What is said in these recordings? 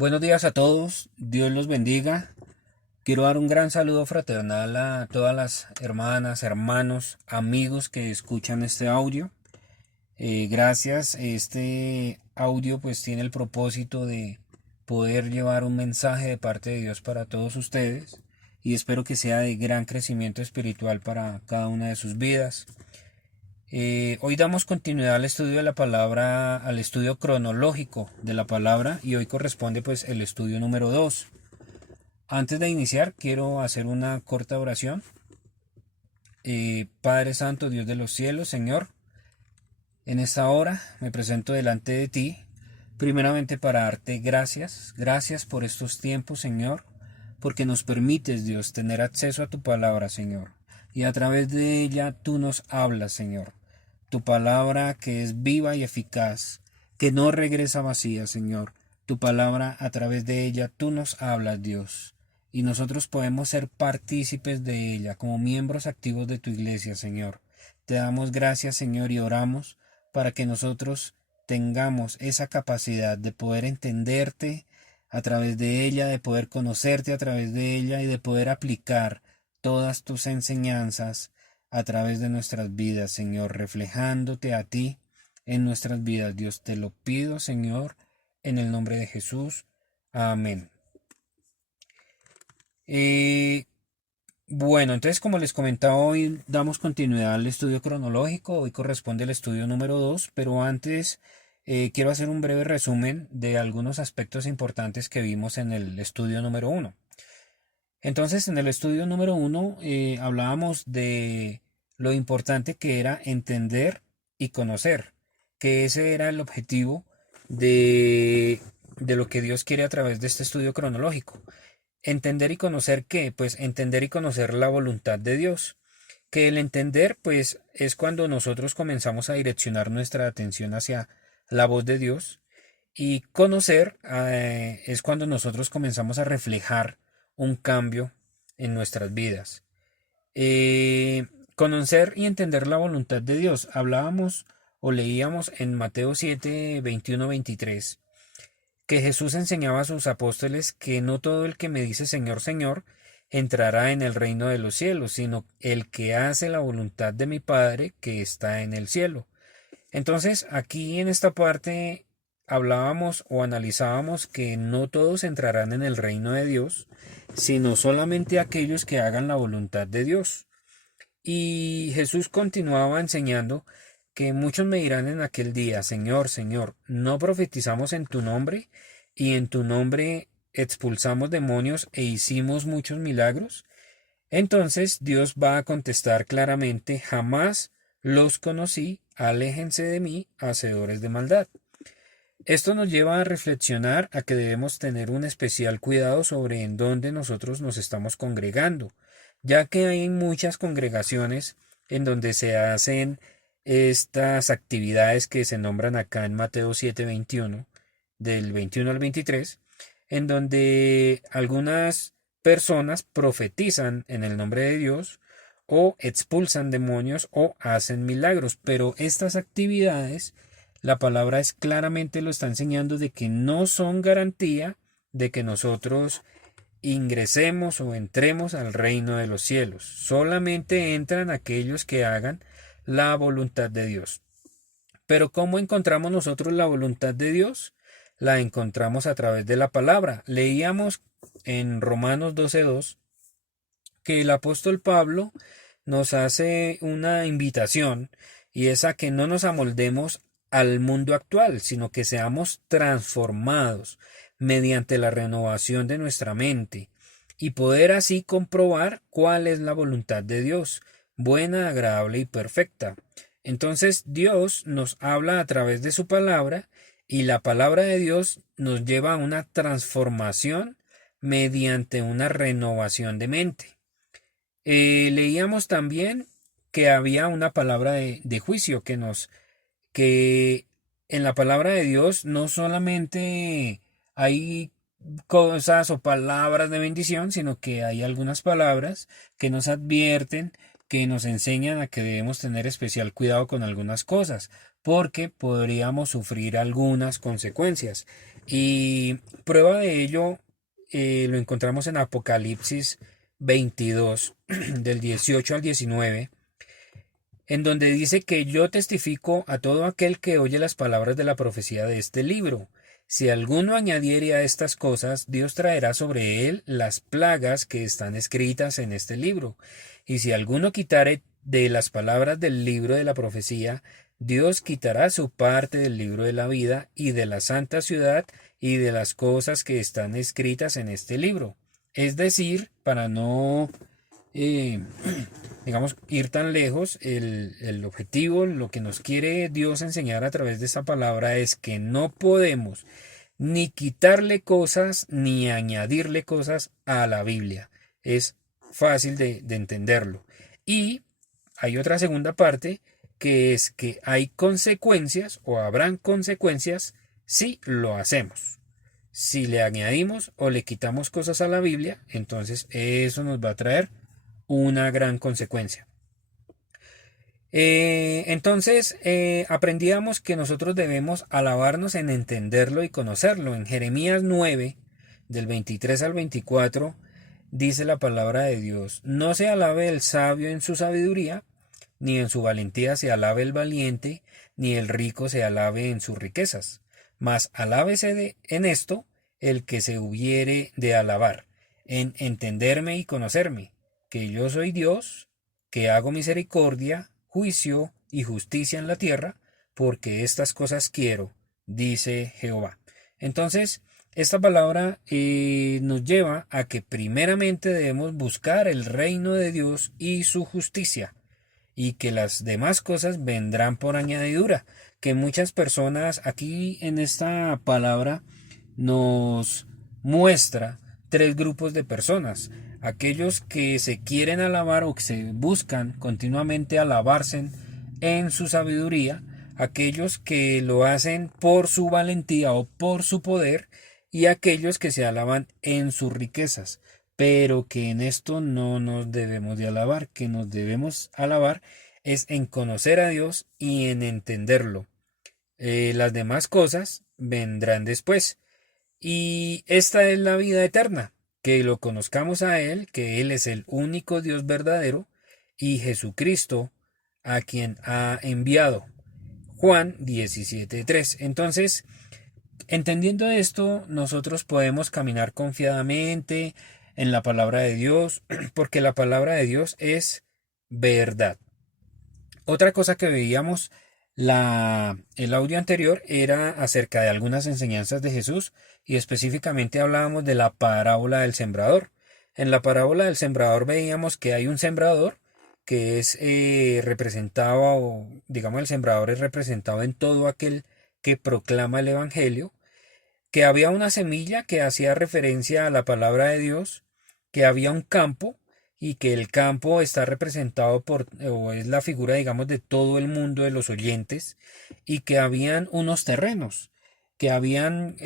Buenos días a todos, Dios los bendiga. Quiero dar un gran saludo fraternal a todas las hermanas, hermanos, amigos que escuchan este audio. Gracias, este audio pues tiene el propósito de poder llevar un mensaje de parte de Dios para todos ustedes y espero que sea de gran crecimiento espiritual para cada una de sus vidas. Hoy damos continuidad al estudio de la palabra, al estudio cronológico de la palabra y hoy corresponde pues el estudio número 2. Antes de iniciar quiero hacer una corta oración. Padre Santo, Dios de los cielos, Señor, en esta hora me presento delante de ti, primeramente para darte gracias, gracias por estos tiempos, Señor, porque nos permites, Dios, tener acceso a tu palabra, Señor, y a través de ella tú nos hablas, Señor. Tu palabra que es viva y eficaz, que no regresa vacía, Señor. Tu palabra, a través de ella, tú nos hablas, Dios. Y nosotros podemos ser partícipes de ella, como miembros activos de tu iglesia, Señor. Te damos gracias, Señor, y oramos para que nosotros tengamos esa capacidad de poder entenderte a través de ella, de poder conocerte a través de ella y de poder aplicar todas tus enseñanzas a través de nuestras vidas, Señor, reflejándote a ti en nuestras vidas. Dios, te lo pido, Señor, en el nombre de Jesús. Amén. Eh, bueno, entonces como les comentaba, hoy damos continuidad al estudio cronológico, hoy corresponde el estudio número 2, pero antes quiero hacer un breve resumen de algunos aspectos importantes que vimos en el estudio número 1. Entonces, en el estudio número 1 hablábamos de lo importante que era entender y conocer, que ese era el objetivo de, de lo que Dios quiere a través de este estudio cronológico. Entender y conocer qué, pues entender y conocer la voluntad de Dios. Que el entender, pues, es cuando nosotros comenzamos a direccionar nuestra atención hacia la voz de Dios. Y conocer es cuando nosotros comenzamos a reflejar un cambio en nuestras vidas. Eh, Conocer y entender la voluntad de Dios. Hablábamos o leíamos en Mateo 7, 21, 23 que Jesús enseñaba a sus apóstoles que no todo el que me dice Señor, Señor, entrará en el reino de los cielos, sino el que hace la voluntad de mi Padre que está en el cielo. Entonces, aquí en esta parte hablábamos o analizábamos que no todos entrarán en el reino de Dios, sino solamente aquellos que hagan la voluntad de Dios. Y Jesús continuaba enseñando que muchos me dirán en aquel día, Señor, Señor, ¿no profetizamos en tu nombre y en tu nombre expulsamos demonios e hicimos muchos milagros? Entonces Dios va a contestar claramente, jamás los conocí, aléjense de mí, hacedores de maldad. Esto nos lleva a reflexionar a que debemos tener un especial cuidado sobre en dónde nosotros nos estamos congregando, ya que hay muchas congregaciones en donde se hacen estas actividades que se nombran acá en Mateo 7:21, del 21 al 23, en donde algunas personas profetizan en el nombre de Dios o expulsan demonios o hacen milagros, pero estas actividades la palabra es claramente lo está enseñando de que no son garantía de que nosotros ingresemos o entremos al reino de los cielos. Solamente entran aquellos que hagan la voluntad de Dios. Pero ¿cómo encontramos nosotros la voluntad de Dios? La encontramos a través de la palabra. Leíamos en Romanos 12:2 que el apóstol Pablo nos hace una invitación y es a que no nos amoldemos al mundo actual, sino que seamos transformados mediante la renovación de nuestra mente y poder así comprobar cuál es la voluntad de Dios, buena, agradable y perfecta. Entonces Dios nos habla a través de su palabra y la palabra de Dios nos lleva a una transformación mediante una renovación de mente. Leíamos también que había una palabra de juicio que en la palabra de Dios no solamente hay cosas o palabras de bendición, sino que hay algunas palabras que nos advierten, que nos enseñan a que debemos tener especial cuidado con algunas cosas. porque podríamos sufrir algunas consecuencias. Y prueba de ello lo encontramos en Apocalipsis 22, del 18 al 19, en donde dice que yo testifico a todo aquel que oye las palabras de la profecía de este libro. Si alguno añadiere a estas cosas, Dios traerá sobre él las plagas que están escritas en este libro. Y si alguno quitare de las palabras del libro de la profecía, Dios quitará su parte del libro de la vida y de la santa ciudad y de las cosas que están escritas en este libro. Es decir, para no eh, digamos, ir tan lejos, el objetivo, lo que nos quiere Dios enseñar a través de esta palabra es que no podemos ni quitarle cosas ni añadirle cosas a la Biblia. Es fácil de entenderlo. Y hay otra segunda parte que es que hay consecuencias o habrán consecuencias si lo hacemos. Si le añadimos o le quitamos cosas a la Biblia, entonces eso nos va a traer una gran consecuencia. Aprendíamos que nosotros debemos alabarnos en entenderlo y conocerlo. En Jeremías 9, del 23 al 24, dice la palabra de Dios: no se alabe el sabio en su sabiduría, ni en su valentía se alabe el valiente, ni el rico se alabe en sus riquezas. Mas alábese en esto el que se hubiere de alabar, en entenderme y conocerme, que yo soy Dios, que hago misericordia, juicio y justicia en la tierra, porque estas cosas quiero, dice Jehová. Entonces, esta palabra nos lleva a que primeramente debemos buscar el reino de Dios y su justicia, y que las demás cosas vendrán por añadidura, que muchas personas aquí en esta palabra nos muestra tres grupos de personas: aquellos que se quieren alabar o que se buscan continuamente alabarse en su sabiduría, aquellos que lo hacen por su valentía o por su poder, y aquellos que se alaban en sus riquezas, pero que en esto no nos debemos de alabar, que nos debemos alabar es en conocer a Dios y en entenderlo. Las demás cosas vendrán después. Y esta es la vida eterna, que lo conozcamos a Él, que Él es el único Dios verdadero, y Jesucristo, a quien ha enviado. Juan 17:3. Entonces, entendiendo esto, nosotros podemos caminar confiadamente en la palabra de Dios, porque la palabra de Dios es verdad. Otra cosa que veíamos el audio anterior era acerca de algunas enseñanzas de Jesús, y específicamente hablábamos de la parábola del sembrador. En la parábola del sembrador veíamos que hay un sembrador que es representado, o digamos el sembrador es representado en todo aquel que proclama el Evangelio, que había una semilla que hacía referencia a la palabra de Dios, que había un campo y que el campo está representado por, o es la figura, digamos, de todo el mundo de los oyentes, y que habían unos terrenos, que habían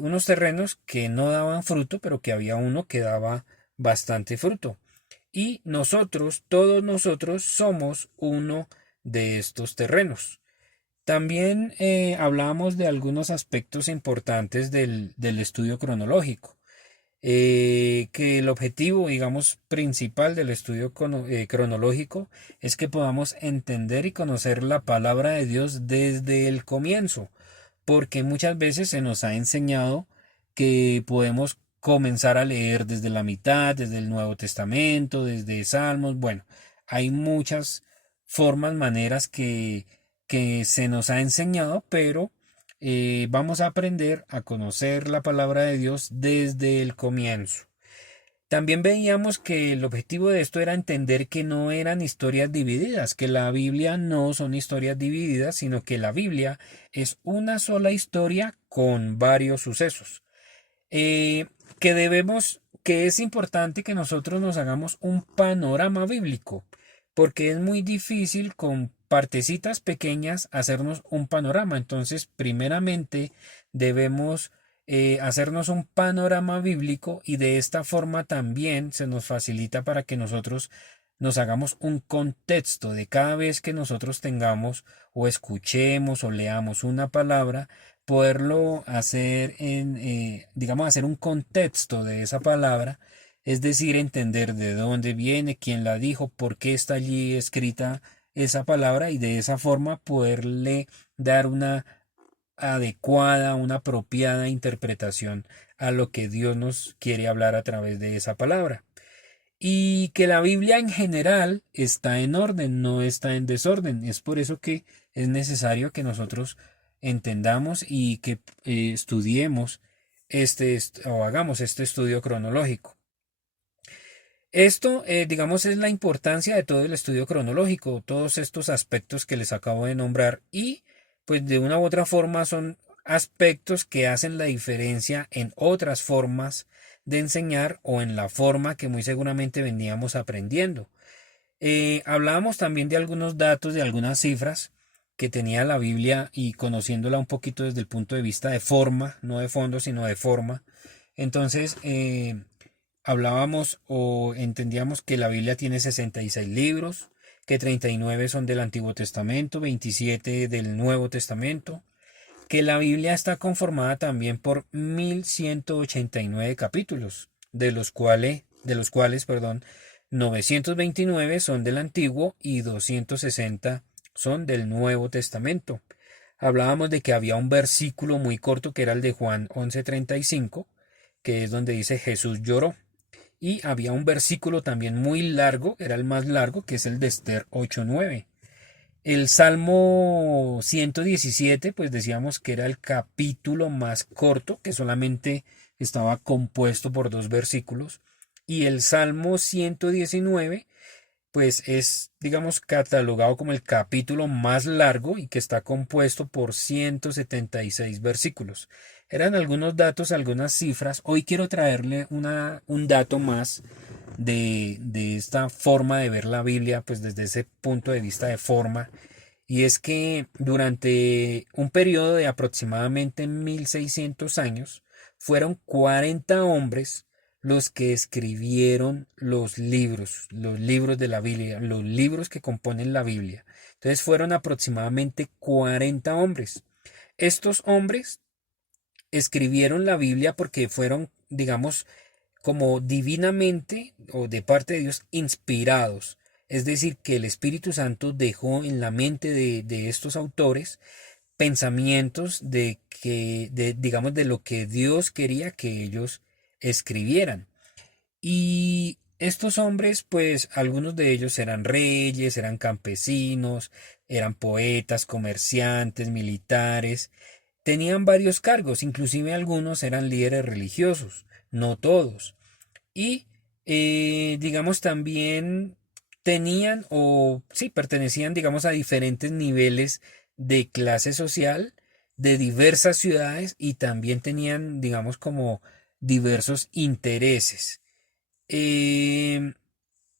unos terrenos que no daban fruto, pero que había uno que daba bastante fruto. Y nosotros, todos nosotros, somos uno de estos terrenos. También hablamos de algunos aspectos importantes del estudio cronológico, que el objetivo, digamos, principal del estudio cronológico es que podamos entender y conocer la palabra de Dios desde el comienzo, porque muchas veces se nos ha enseñado que podemos comenzar a leer desde la mitad, desde el Nuevo Testamento, desde Salmos. Bueno, hay muchas formas, maneras que se nos ha enseñado, pero vamos a aprender a conocer la palabra de Dios desde el comienzo. También veíamos que el objetivo de esto era entender que no eran historias divididas, que la Biblia no son historias divididas, sino que la Biblia es una sola historia con varios sucesos. Eh, que es importante que nosotros nos hagamos un panorama bíblico, porque es muy difícil con partecitas pequeñas hacernos un panorama. Entonces, primeramente debemos hacernos un panorama bíblico, y de esta forma también se nos facilita para que nosotros nos hagamos un contexto de cada vez que nosotros tengamos o escuchemos o leamos una palabra, poderlo hacer digamos, hacer un contexto de esa palabra, es decir, entender de dónde viene, quién la dijo, por qué está allí escrita esa palabra y de esa forma poderle dar una adecuada, una apropiada interpretación a lo que Dios nos quiere hablar a través de esa palabra. Y que la Biblia en general está en orden, no está en desorden. Es por eso que es necesario que nosotros entendamos y que estudiemos o hagamos este estudio cronológico. Esto, digamos, es la importancia de todo el estudio cronológico, todos estos aspectos que les acabo de nombrar y, pues, de una u otra forma son aspectos que hacen la diferencia en otras formas de enseñar o en la forma que muy seguramente veníamos aprendiendo. Hablábamos también de algunos datos, de algunas cifras que tenía la Biblia y conociéndola un poquito desde el punto de vista de forma, no de fondo, sino de forma. Entonces, hablábamos o entendíamos que la Biblia tiene 66 libros, que 39 son del Antiguo Testamento, 27 del Nuevo Testamento, que la Biblia está conformada también por 1189 capítulos, de los cuales, perdón, 929 son del Antiguo y 260 son del Nuevo Testamento. Hablábamos de que había un versículo muy corto que era el de Juan 11:35, que es donde dice Jesús lloró. Y había un versículo también muy largo, era el más largo, que es el de Esther 8:9. El Salmo 117, pues decíamos que era el capítulo más corto, que solamente estaba compuesto por dos versículos. Y el Salmo 119, pues es, digamos, catalogado como el capítulo más largo y que está compuesto por 176 versículos. Eran algunos datos, algunas cifras. Hoy quiero traerle un dato más de esta forma de ver la Biblia, pues desde ese punto de vista de forma. Y es que durante un periodo de aproximadamente 1600 años, fueron 40 hombres los que escribieron los libros de la Biblia, los libros que componen la Biblia. Entonces fueron aproximadamente 40 hombres. Estos hombres escribieron la Biblia porque fueron, digamos, como divinamente o de parte de Dios inspirados. Es decir, que el Espíritu Santo dejó en la mente de estos autores pensamientos digamos, de lo que Dios quería que ellos escribieran. Y estos hombres, pues algunos de ellos eran reyes, eran campesinos, eran poetas, comerciantes, militares, tenían varios cargos, inclusive algunos eran líderes religiosos, no todos. Y digamos también tenían o sí, pertenecían digamos a diferentes niveles de clase social de diversas ciudades y también tenían digamos como diversos intereses. Em,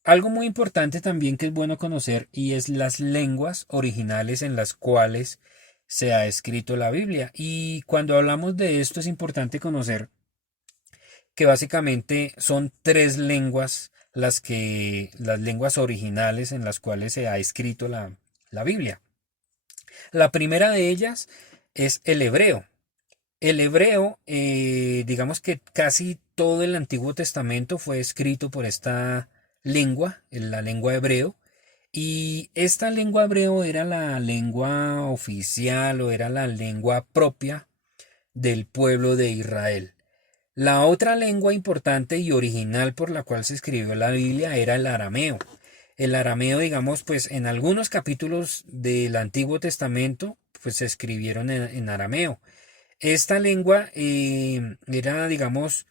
Algo muy importante también que es bueno conocer y es las lenguas originales en las cuales se ha escrito la Biblia. Y cuando hablamos de esto es importante conocer que básicamente son tres lenguas las lenguas originales en las cuales se ha escrito la Biblia. La primera de ellas es el hebreo. El hebreo, digamos que casi todo el Antiguo Testamento fue escrito por esta lengua, en la lengua hebreo, y esta lengua hebreo era la lengua oficial o era la lengua propia del pueblo de Israel. La otra lengua importante y original por la cual se escribió la Biblia era el arameo. El arameo, digamos, pues en algunos capítulos del Antiguo Testamento, pues se escribieron en arameo. Esta lengua era, digamos,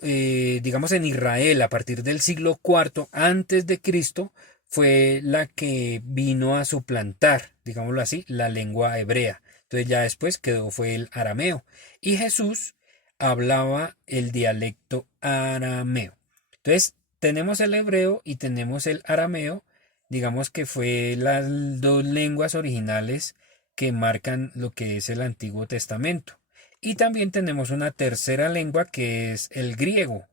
en Israel a partir del siglo cuarto antes de Cristo, fue la que vino a suplantar, digámoslo así, la lengua hebrea. Entonces ya después quedó fue el arameo. Y Jesús hablaba el dialecto arameo. Entonces tenemos el hebreo y tenemos el arameo, digamos que fue las dos lenguas originales que marcan lo que es el Antiguo Testamento. Y también tenemos una tercera lengua que es el griego.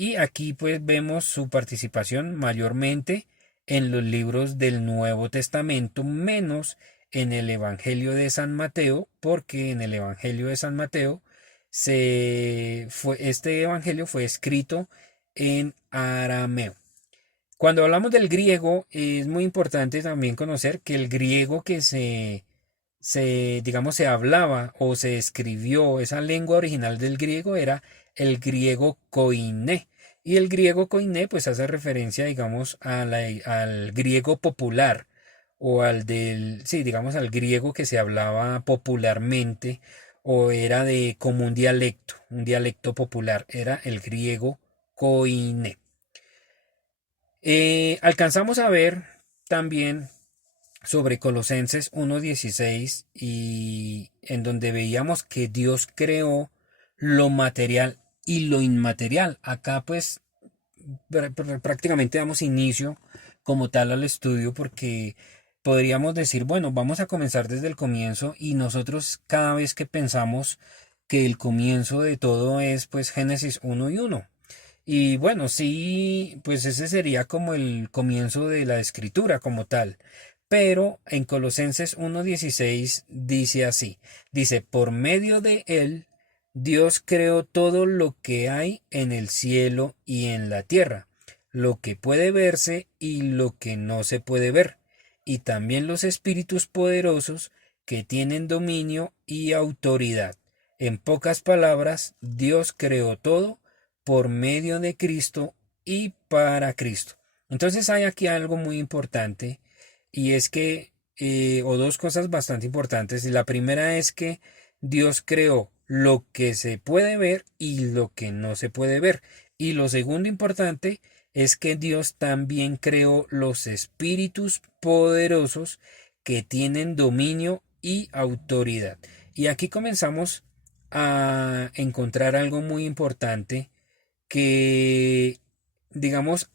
Y aquí pues vemos su participación mayormente en los libros del Nuevo Testamento, menos en el Evangelio de San Mateo, porque en el Evangelio de San Mateo este evangelio fue escrito en arameo. Cuando hablamos del griego, es muy importante también conocer que el griego que digamos, se hablaba o se escribió, esa lengua original del griego era el griego koiné. Y el griego koiné pues hace referencia, digamos, al griego popular o sí, digamos, al griego que se hablaba popularmente o era de como un dialecto popular, era el griego koiné. Alcanzamos a ver también sobre Colosenses 1:16 y en donde veíamos que Dios creó lo material y lo inmaterial. Acá pues prácticamente damos inicio como tal al estudio porque podríamos decir, bueno, vamos a comenzar desde el comienzo y nosotros cada vez que pensamos que el comienzo de todo es pues Génesis 1:1. Y bueno, sí, pues ese sería como el comienzo de la escritura como tal. Pero en Colosenses 1:16 dice así, dice, por medio de él, Dios creó todo lo que hay en el cielo y en la tierra, lo que puede verse y lo que no se puede ver, y también los espíritus poderosos que tienen dominio y autoridad. En pocas palabras, Dios creó todo por medio de Cristo y para Cristo. Entonces hay aquí algo muy importante y es que, o dos cosas bastante importantes. La primera es que Dios creó lo que se puede ver y lo que no se puede ver. Y lo segundo importante es que Dios también creó los espíritus poderosos que tienen dominio y autoridad. Y aquí comenzamos a encontrar algo muy importante que, digamos,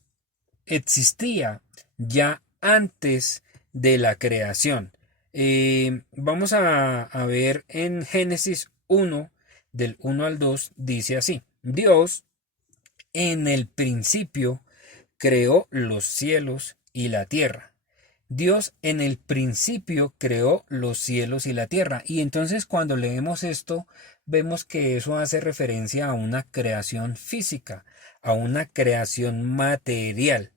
existía ya antes de la creación. Vamos a ver en Génesis 1, del 1 al 2, dice así, Dios en el principio creó los cielos y la tierra. Dios en el principio creó los cielos y la tierra. Y entonces cuando leemos esto, vemos que eso hace referencia a una creación física, a una creación material.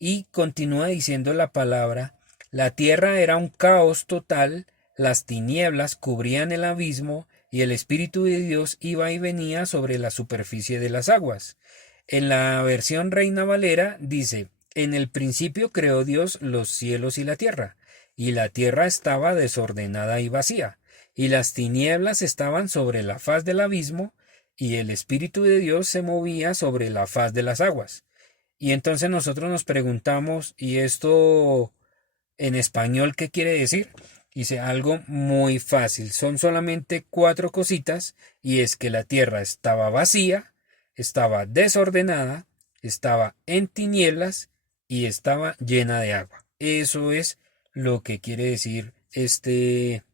Y continúa diciendo la palabra, la tierra era un caos total, las tinieblas cubrían el abismo y el Espíritu de Dios iba y venía sobre la superficie de las aguas. En la versión Reina Valera dice, en el principio creó Dios los cielos y la tierra estaba desordenada y vacía, y las tinieblas estaban sobre la faz del abismo, y el Espíritu de Dios se movía sobre la faz de las aguas. Y entonces nosotros nos preguntamos, ¿y esto en español qué quiere decir? Dice algo muy fácil, son solamente cuatro cositas, y es que la tierra estaba vacía, estaba desordenada, estaba en tinieblas y estaba llena de agua. Eso es lo que quiere decir esta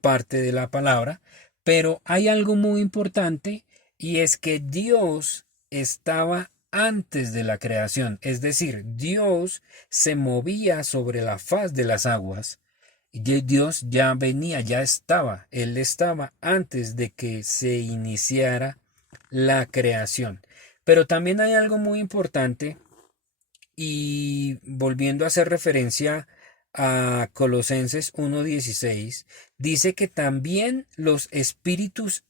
parte de la palabra. Pero hay algo muy importante y es que Dios estaba antes de la creación, es decir, Dios se movía sobre la faz de las aguas. Dios ya venía, ya estaba, Él estaba antes de que se iniciara la creación. Pero también hay algo muy importante y volviendo a hacer referencia a Colosenses 1:16, dice que también los espíritus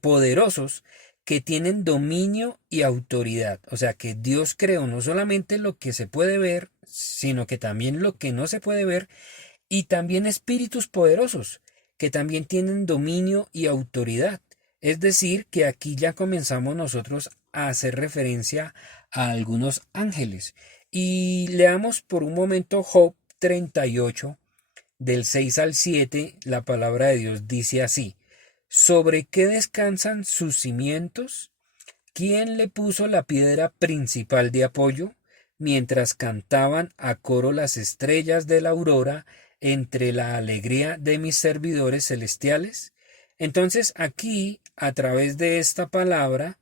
poderosos que tienen dominio y autoridad. O sea que Dios creó no solamente lo que se puede ver, sino que también lo que no se puede ver y también espíritus poderosos que también tienen dominio y autoridad. Es decir, que aquí ya comenzamos nosotros a hacer referencia a algunos ángeles. Y leamos por un momento Job 38, del 6 al 7, la palabra de Dios dice así, ¿sobre qué descansan sus cimientos? ¿Quién le puso la piedra principal de apoyo? Mientras cantaban a coro las estrellas de la aurora entre la alegría de mis servidores celestiales. Entonces aquí, a través de esta palabra,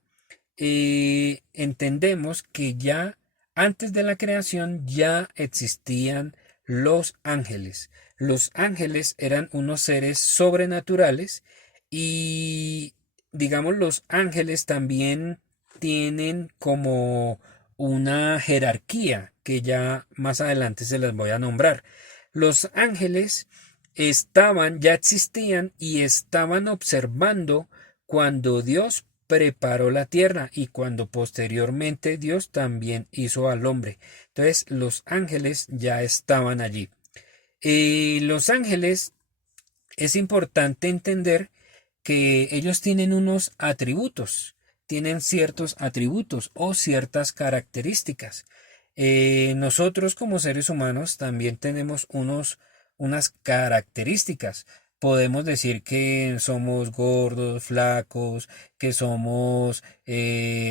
entendemos que ya antes de la creación ya existían los ángeles. Los ángeles eran unos seres sobrenaturales y digamos los ángeles también tienen como una jerarquía que ya más adelante se las voy a nombrar. Los ángeles ya existían y estaban observando cuando Dios preparó la tierra y cuando posteriormente Dios también hizo al hombre. Entonces los ángeles ya estaban allí. Los ángeles es importante entender que ellos tienen unos atributos, tienen ciertos atributos o ciertas características. Nosotros como seres humanos también tenemos unas características. Podemos decir que somos gordos, flacos, que somos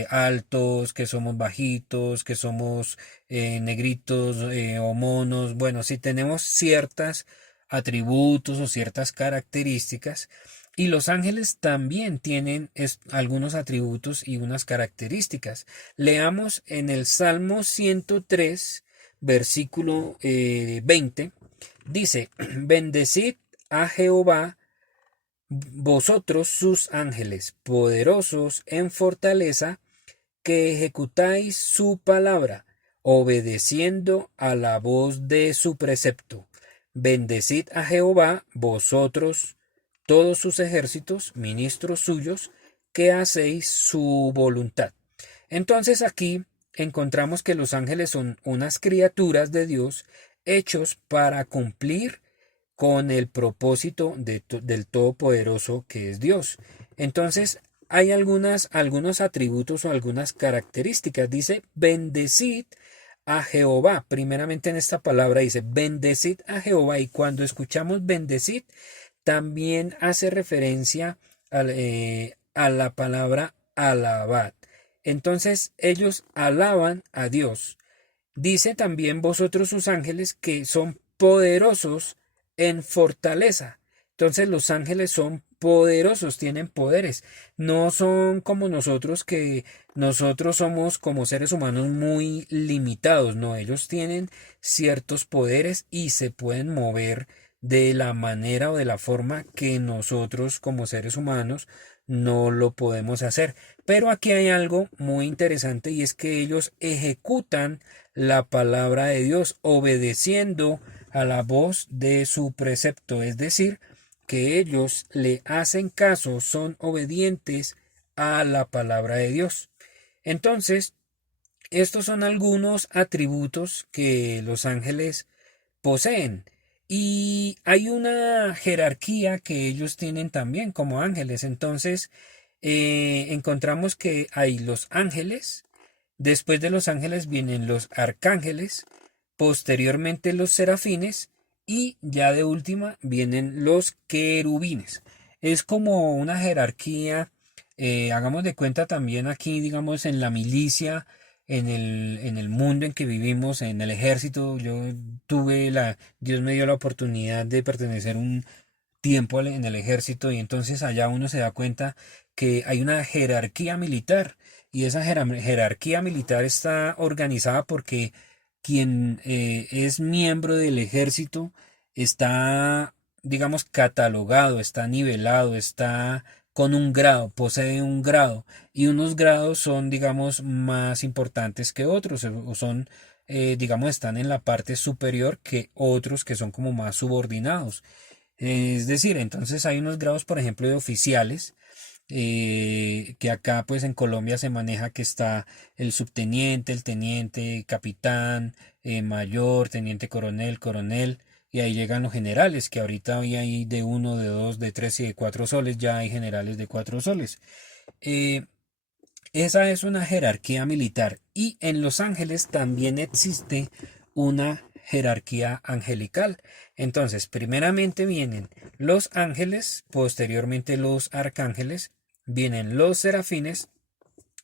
altos, que somos bajitos, que somos negritos o monos. Bueno, si tenemos ciertas atributos o ciertas características, y los ángeles también tienen algunos atributos y unas características. Leamos en el Salmo 103, versículo 20, dice, bendecid a Jehová vosotros sus ángeles, poderosos en fortaleza, que ejecutáis su palabra, obedeciendo a la voz de su precepto. Bendecid a Jehová vosotros todos sus ejércitos, ministros suyos, que hacéis su voluntad. Entonces aquí encontramos que los ángeles son unas criaturas de Dios hechos para cumplir con el propósito del Todopoderoso que es Dios. Entonces hay algunos atributos o algunas características. Dice, bendecid a Jehová. Primeramente en esta palabra dice, bendecid a Jehová. Y cuando escuchamos bendecid, también hace referencia a la palabra alabad. Entonces ellos alaban a Dios. Dice también vosotros sus ángeles que son poderosos en fortaleza. Entonces los ángeles son poderosos, tienen poderes. No son como nosotros que nosotros somos como seres humanos muy limitados. No, ellos tienen ciertos poderes y se pueden mover de la manera o de la forma que nosotros como seres humanos no lo podemos hacer. Pero aquí hay algo muy interesante y es que ellos ejecutan la palabra de Dios obedeciendo a la voz de su precepto, es decir, que ellos le hacen caso, son obedientes a la palabra de Dios. Entonces, estos son algunos atributos que los ángeles poseen. Y hay una jerarquía que ellos tienen también como ángeles. Entonces, encontramos que hay los ángeles, después de los ángeles vienen los arcángeles, posteriormente los serafines y ya de última vienen los querubines. Es como una jerarquía, hagamos de cuenta también aquí, digamos, en la milicia, en el mundo en que vivimos, en el ejército. Dios me dio la oportunidad de pertenecer un tiempo en el ejército y entonces allá uno se da cuenta que hay una jerarquía militar y esa jerarquía militar está organizada porque quien es miembro del ejército está, digamos, catalogado, está nivelado, está con un grado, posee un grado y unos grados son, digamos, más importantes que otros o son, digamos, están en la parte superior que otros que son como más subordinados. Es decir, entonces hay unos grados, por ejemplo, de oficiales, que acá pues en Colombia se maneja que está el subteniente, el teniente, capitán, mayor, teniente coronel, coronel, y ahí llegan los generales, que ahorita hoy hay de uno, de dos, de tres y de cuatro soles, ya hay generales de cuatro soles. Eh, Esa es una jerarquía militar y en Los Ángeles también existe una jerarquía angelical. Entonces, primeramente vienen los ángeles, posteriormente los arcángeles, vienen los serafines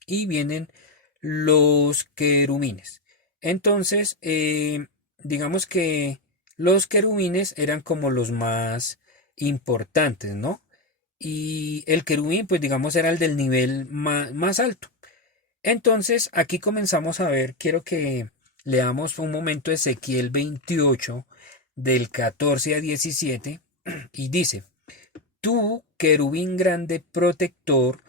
y vienen los querubines. Entonces, digamos que los querubines eran como los más importantes, ¿no? Y el querubín, pues digamos, era el del nivel más alto. Entonces, aquí comenzamos a ver, quiero que leamos un momento Ezequiel 28 del 14 a 17 y dice, tú, querubín grande protector,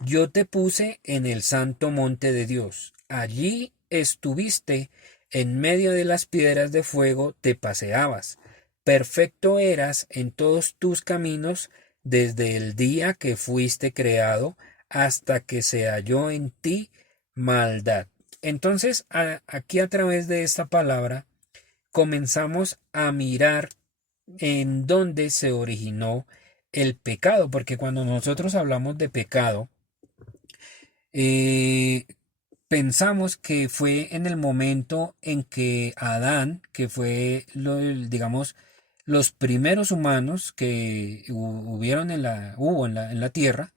yo te puse en el santo monte de Dios. Allí estuviste, en medio de las piedras de fuego te paseabas. Perfecto eras en todos tus caminos desde el día que fuiste creado hasta que se halló en ti maldad. Entonces, aquí a través de esta palabra comenzamos a mirar en dónde se originó el pecado, porque cuando nosotros hablamos de pecado, eh, pensamos que fue en el momento en que Adán, que fue, digamos, los primeros humanos que hubieron hubo en la tierra,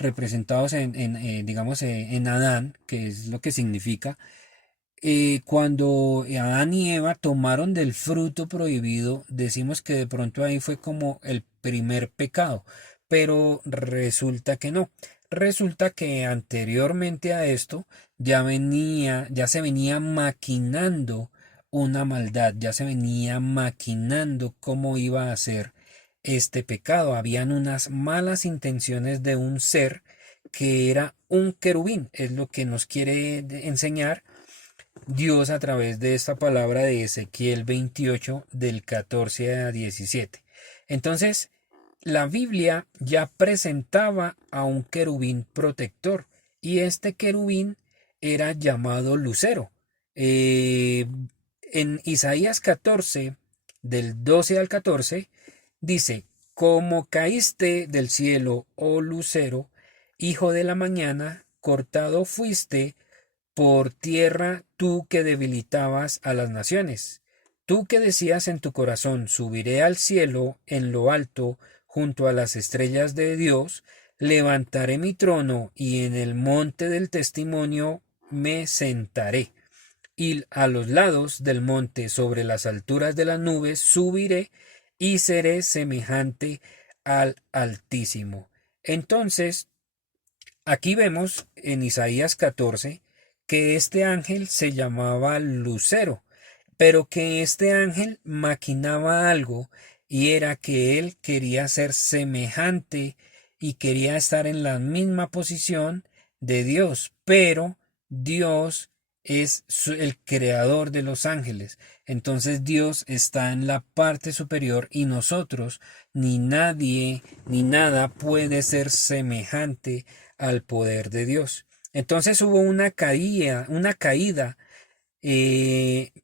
representados digamos, en Adán, que es lo que significa, cuando Adán y Eva tomaron del fruto prohibido, decimos que de pronto ahí fue como el primer pecado, pero resulta que no. Resulta que anteriormente a esto ya se venía maquinando una maldad, ya se venía maquinando cómo iba a ser este pecado. Habían unas malas intenciones de un ser que era un querubín, es lo que nos quiere enseñar Dios a través de esta palabra de Ezequiel 28 del 14 a 17. Entonces, la Biblia ya presentaba a un querubín protector y este querubín era llamado lucero. Eh, en Isaías 14, del 12 al 14, dice, como caíste del cielo, oh lucero, hijo de la mañana, cortado fuiste por tierra tú que debilitabas a las naciones, tú que decías en tu corazón, subiré al cielo en lo alto, junto a las estrellas de Dios, levantaré mi trono y en el monte del testimonio me sentaré. Y a los lados del monte, sobre las alturas de las nubes, subiré y seré semejante al Altísimo. Entonces, aquí vemos en Isaías 14 que este ángel se llamaba Lucero, pero que este ángel maquinaba algo y era que él quería ser semejante y quería estar en la misma posición de Dios, pero Dios es el creador de los ángeles. Entonces Dios está en la parte superior y nosotros, ni nadie, ni nada puede ser semejante al poder de Dios. Entonces hubo una caída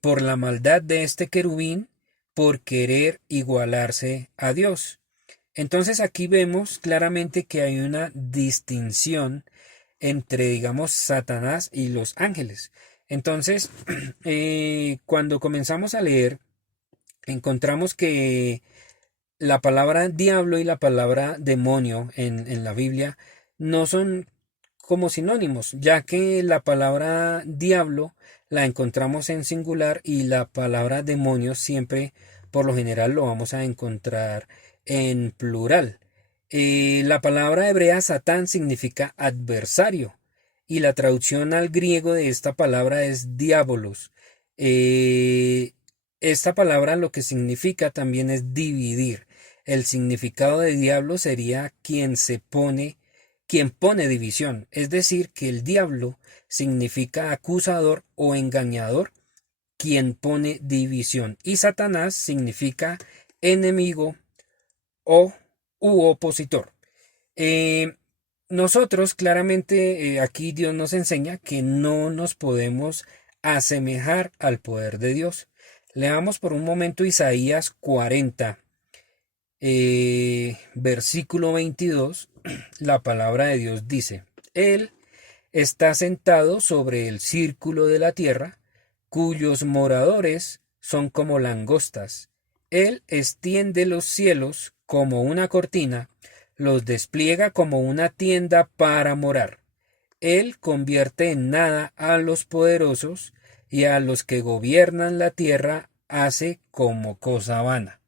por la maldad de este querubín por querer igualarse a Dios. Entonces aquí vemos claramente que hay una distinción entre, digamos, Satanás y los ángeles. Entonces, cuando comenzamos a leer, encontramos que la palabra diablo y la palabra demonio en la Biblia no son como sinónimos, ya que la palabra diablo la encontramos en singular y la palabra demonio siempre, por lo general, lo vamos a encontrar en plural. La palabra hebrea Satán significa adversario y la traducción al griego de esta palabra es diabolos. Eh, Esta palabra lo que significa también es dividir. El significado de diablo sería quien pone división, es decir, que el diablo significa acusador o engañador, quien pone división, y Satanás significa enemigo o u opositor. Eh, Nosotros claramente aquí Dios nos enseña que no nos podemos asemejar al poder de Dios. Leamos por un momento Isaías 40, versículo 22. La palabra de Dios dice, Él está sentado sobre el círculo de la tierra, cuyos moradores son como langostas. Él extiende los cielos como una cortina, los despliega como una tienda para morar. Él convierte en nada a los poderosos y a los que gobiernan la tierra hace como cosa vana.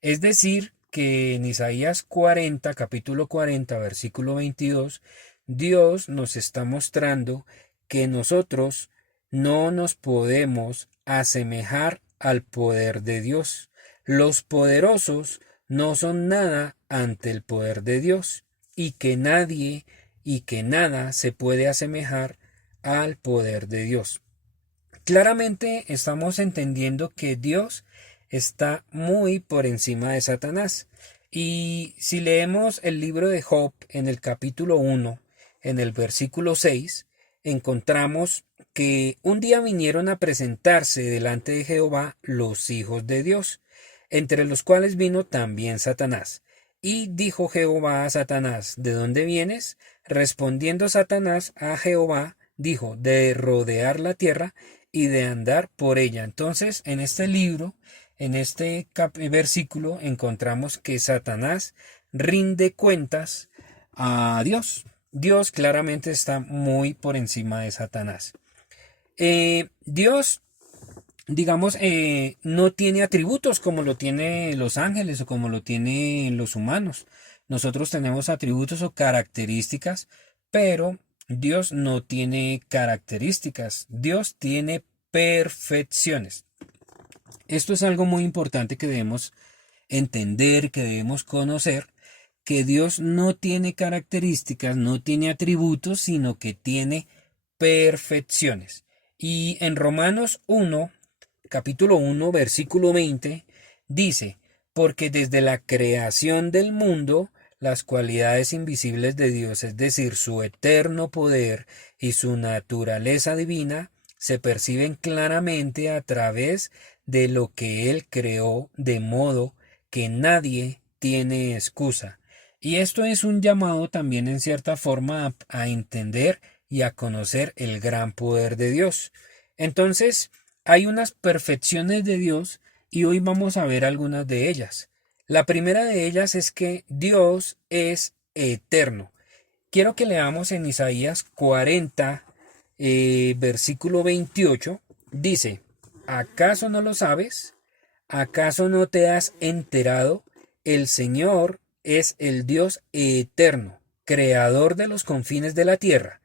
Es decir, que en Isaías 40, capítulo 40, versículo 22, Dios nos está mostrando que nosotros no nos podemos asemejar al poder de Dios. Los poderosos no son nada ante el poder de Dios, y que nadie y que nada se puede asemejar al poder de Dios. Claramente estamos entendiendo que Dios está muy por encima de Satanás. Y si leemos el libro de Job en el capítulo 1, en el versículo 6, encontramos que un día vinieron a presentarse delante de Jehová los hijos de Dios, entre los cuales vino también Satanás. Y dijo Jehová a Satanás: ¿De dónde vienes? Respondiendo Satanás a Jehová, dijo: de rodear la tierra y de andar por ella. Entonces, en este libro, en este versículo, encontramos que Satanás rinde cuentas a Dios. Dios claramente está muy por encima de Satanás. Dios, digamos, no tiene atributos como lo tienen los ángeles o como lo tienen los humanos. Nosotros tenemos atributos o características, pero Dios no tiene características. Dios tiene perfecciones. Esto es algo muy importante que debemos entender, que debemos conocer, que Dios no tiene características, no tiene atributos, sino que tiene perfecciones. Y en Romanos 1, capítulo 1, versículo 20, dice: porque desde la creación del mundo, las cualidades invisibles de Dios, es decir, su eterno poder y su naturaleza divina, se perciben claramente a través de lo que Él creó, de modo que nadie tiene excusa. Y esto es un llamado también en cierta forma a entender y a conocer el gran poder de Dios. Entonces, hay unas perfecciones de Dios y hoy vamos a ver algunas de ellas. La primera de ellas es que Dios es eterno. Quiero que leamos en Isaías 40, versículo 28. Dice: ¿acaso no lo sabes? ¿Acaso no te has enterado? El Señor es el Dios eterno, creador de los confines de la tierra.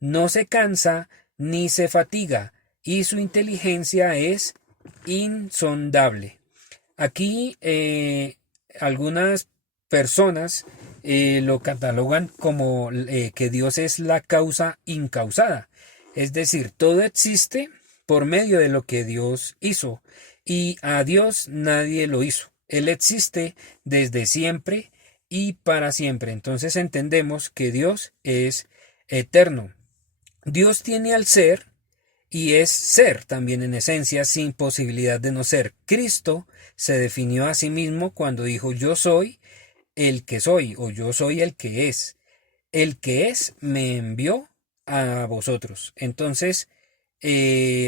No se cansa ni se fatiga, y su inteligencia es insondable. Aquí algunas personas lo catalogan como que Dios es la causa incausada. Es decir, todo existe por medio de lo que Dios hizo, y a Dios nadie lo hizo. Él existe desde siempre y para siempre. Entonces entendemos que Dios es eterno. Dios tiene al ser y es ser también en esencia, sin posibilidad de no ser. Cristo se definió a sí mismo cuando dijo: yo soy el que soy, o yo soy el que es. El que es me envió a vosotros. Entonces,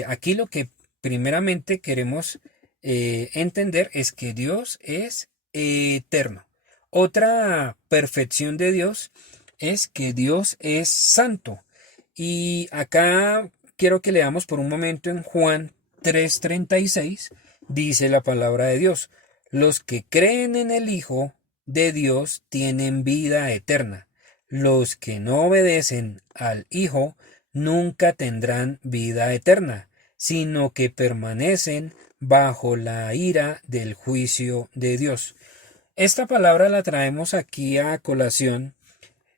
aquí lo que primeramente queremos entender es que Dios es eterno. Otra perfección de Dios es que Dios es santo. Y acá quiero que leamos por un momento en Juan 3:36, dice la palabra de Dios: los que creen en el Hijo de Dios tienen vida eterna. Los que no obedecen al Hijo nunca tendrán vida eterna, sino que permanecen bajo la ira del juicio de Dios. Esta palabra la traemos aquí a colación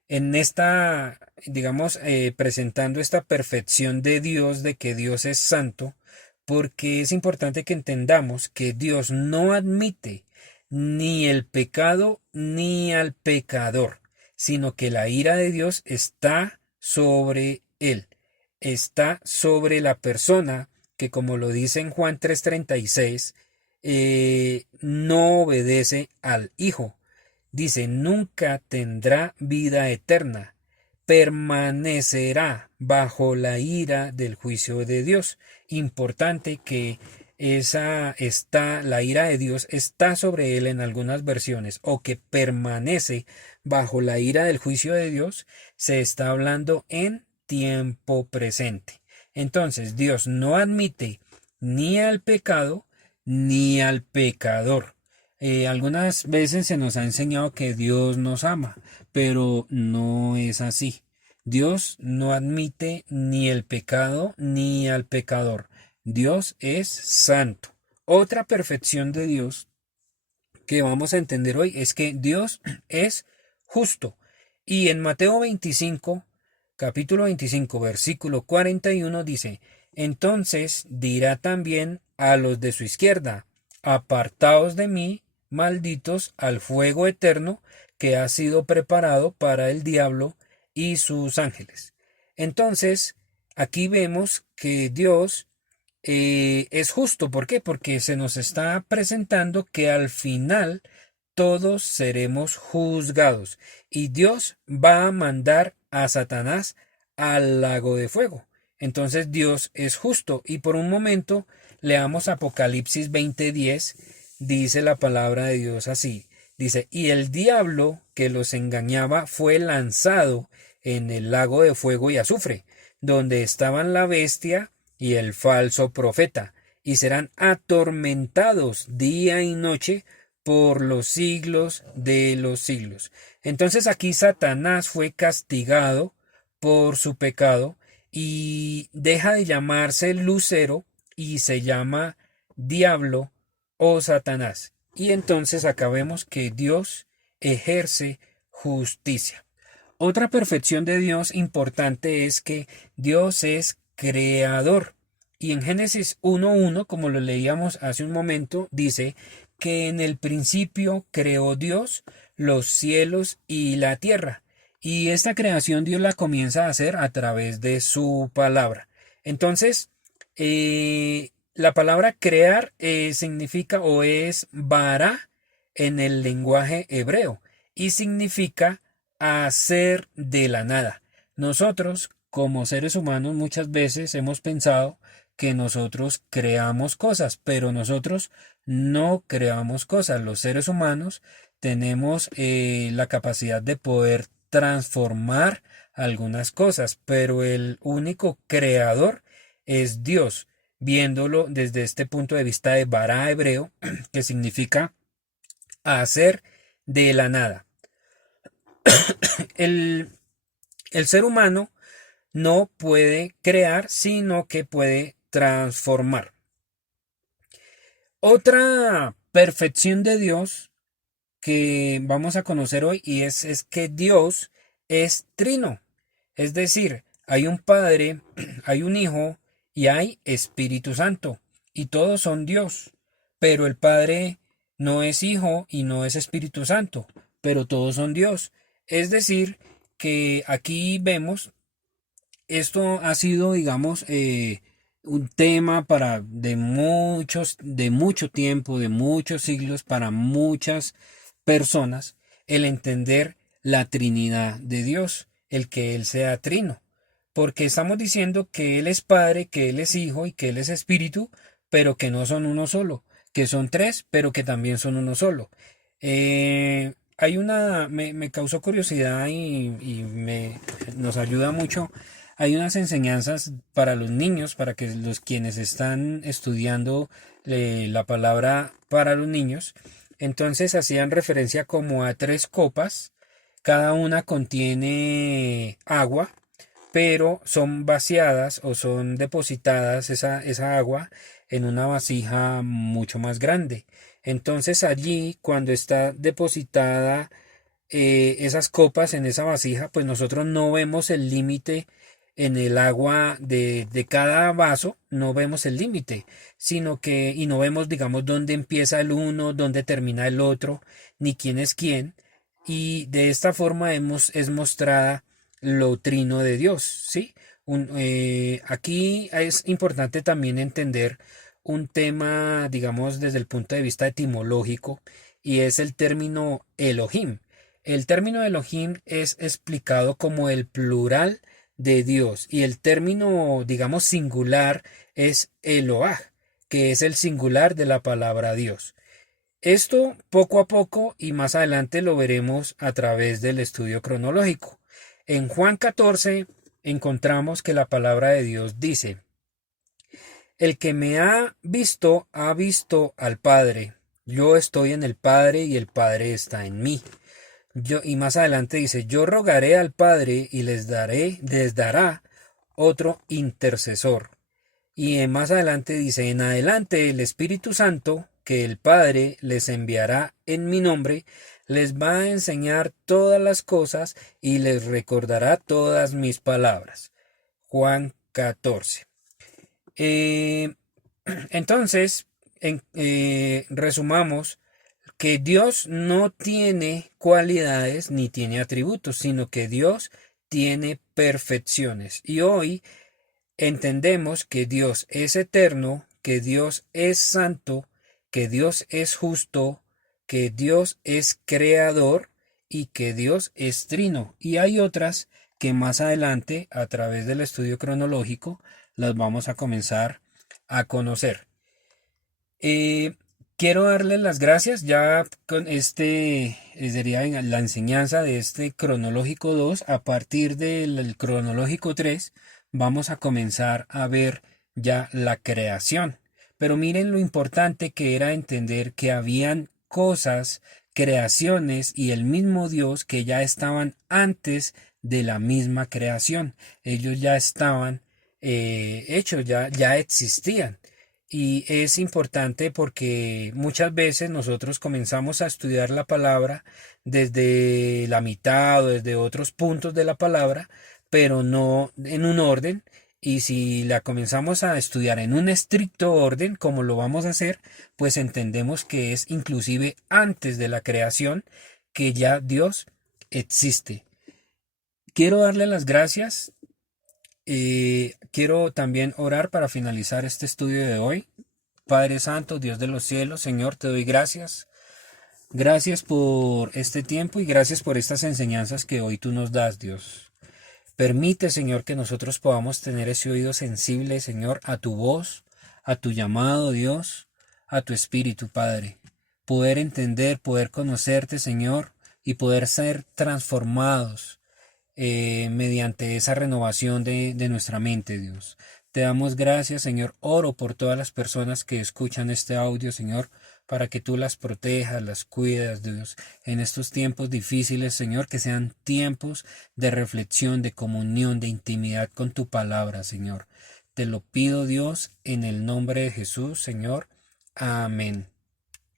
en esta, digamos, presentando esta perfección de Dios, de que Dios es santo, porque es importante que entendamos que Dios no admite ni el pecado ni al pecador, sino que la ira de Dios está sobre él, está sobre la persona que, como lo dice en Juan 3:36, no obedece al Hijo. Dice: nunca tendrá vida eterna, permanecerá bajo la ira del juicio de Dios. Importante que la ira de Dios está sobre él en algunas versiones, o que permanece bajo la ira del juicio de Dios, se está hablando en tiempo presente. Entonces, Dios no admite ni al pecado ni al pecador. Algunas veces se nos ha enseñado que Dios nos ama, pero no es así. Dios no admite ni el pecado ni al pecador. Dios es santo. Otra perfección de Dios que vamos a entender hoy es que Dios es justo. Y en Mateo 25, capítulo 25, versículo 41 dice, entonces dirá también a los de su izquierda, apartaos de mí, malditos, al fuego eterno que ha sido preparado para el diablo y sus ángeles. Entonces, aquí vemos que Dios es justo. ¿Por qué? Porque se nos está presentando que al final todos seremos juzgados y Dios va a mandar a Satanás al lago de fuego. Entonces Dios es justo y por un momento leamos Apocalipsis 20:10, dice la palabra de Dios así. Dice, y el diablo que los engañaba fue lanzado en el lago de fuego y azufre, donde estaban la bestia y el falso profeta, y serán atormentados día y noche por los siglos de los siglos. Entonces aquí Satanás fue castigado por su pecado y deja de llamarse Lucero y se llama Diablo o Satanás. Y entonces acá vemos que Dios ejerce justicia. Otra perfección de Dios importante es que Dios es creador. Y en Génesis 1:1, como lo leíamos hace un momento, dice que en el principio creó Dios los cielos y la tierra. Y esta creación Dios la comienza a hacer a través de su palabra. Entonces, la palabra crear significa o es bara en el lenguaje hebreo y significa hacer de la nada. Nosotros, como seres humanos, muchas veces hemos pensado que nosotros creamos cosas, pero nosotros no creamos cosas. Los seres humanos tenemos la capacidad de poder transformar algunas cosas, pero el único creador es Dios, viéndolo desde este punto de vista de bara hebreo, que significa hacer de la nada. El, el ser humano no puede crear, sino que puede transformar. Otra perfección de Dios que vamos a conocer hoy y es que Dios es trino. Es decir, hay un Padre, hay un Hijo y hay Espíritu Santo. Y todos son Dios. Pero el Padre no es Hijo y no es Espíritu Santo. Pero todos son Dios. Es decir, que aquí vemos, esto ha sido, digamos, un tema para de mucho tiempo, de muchos siglos, para muchas personas, el entender la Trinidad de Dios, el que Él sea trino. Porque estamos diciendo que Él es Padre, que Él es Hijo y que Él es Espíritu, pero que no son uno solo, que son tres, pero que también son uno solo. Me causó curiosidad y nos ayuda mucho. Hay unas enseñanzas para los niños, para que los quienes están estudiando la palabra para los niños, entonces hacían referencia como a tres copas, cada una contiene agua, pero son vaciadas o son depositadas esa agua en una vasija mucho más grande. Entonces allí, cuando está depositada esas copas en esa vasija, pues nosotros no vemos el límite en el agua de cada vaso, no vemos el límite, sino que, y no vemos, digamos, dónde empieza el uno, dónde termina el otro, ni quién es quién, y de esta forma es mostrada lo trino de Dios, ¿sí? Aquí es importante también entender un tema, digamos, desde el punto de vista etimológico, y es el término Elohim. El término Elohim es explicado como el plural de Dios y el término, digamos, singular es Eloah, que es el singular de la palabra Dios. Esto poco a poco y más adelante lo veremos a través del estudio cronológico. En Juan 14 encontramos que la palabra de Dios dice: el que me ha visto al Padre. Yo estoy en el Padre y el Padre está en mí. y más adelante dice, yo rogaré al Padre y les dará otro intercesor. Y más adelante dice, en adelante el Espíritu Santo, que el Padre les enviará en mi nombre, les va a enseñar todas las cosas y les recordará todas mis palabras. Juan 14. Eh, entonces, resumamos que Dios no tiene cualidades ni tiene atributos, sino que Dios tiene perfecciones. Y hoy entendemos que Dios es eterno, que Dios es santo, que Dios es justo, que Dios es creador y que Dios es trino. Y hay otras que más adelante, a través del estudio cronológico, las vamos a comenzar a conocer. Eh, Quiero darles las gracias ya con sería la enseñanza de este cronológico 2. A partir del cronológico 3 vamos a comenzar a ver ya la creación. Pero miren lo importante que era entender que habían cosas, creaciones y el mismo Dios que ya estaban antes de la misma creación. Ellos ya estaban hechos, ya existían. Y es importante porque muchas veces nosotros comenzamos a estudiar la palabra desde la mitad o desde otros puntos de la palabra, pero no en un orden. Y si la comenzamos a estudiar en un estricto orden, como lo vamos a hacer, pues entendemos que es inclusive antes de la creación que ya Dios existe. Quiero darle las gracias. Quiero también orar para finalizar este estudio de hoy. Padre Santo, Dios de los cielos, Señor, te doy gracias. Gracias por este tiempo y gracias por estas enseñanzas que hoy tú nos das, Dios. Permite, Señor, que nosotros podamos tener ese oído sensible, Señor, a tu voz, a tu llamado, Dios, a tu espíritu, Padre. Poder entender, poder conocerte, Señor, y poder ser transformados mediante esa renovación de nuestra mente, Dios. Te damos gracias, Señor. Oro por todas las personas que escuchan este audio, Señor, para que tú las protejas, las cuidas, Dios, en estos tiempos difíciles, Señor, que sean tiempos de reflexión, de comunión, de intimidad con tu palabra, Señor. Te lo pido, Dios, en el nombre de Jesús, Señor. Amén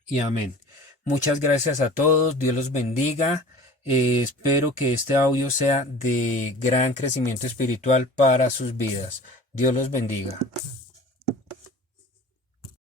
y amén. Muchas gracias a todos. Dios los bendiga. Espero que este audio sea de gran crecimiento espiritual para sus vidas. Dios los bendiga.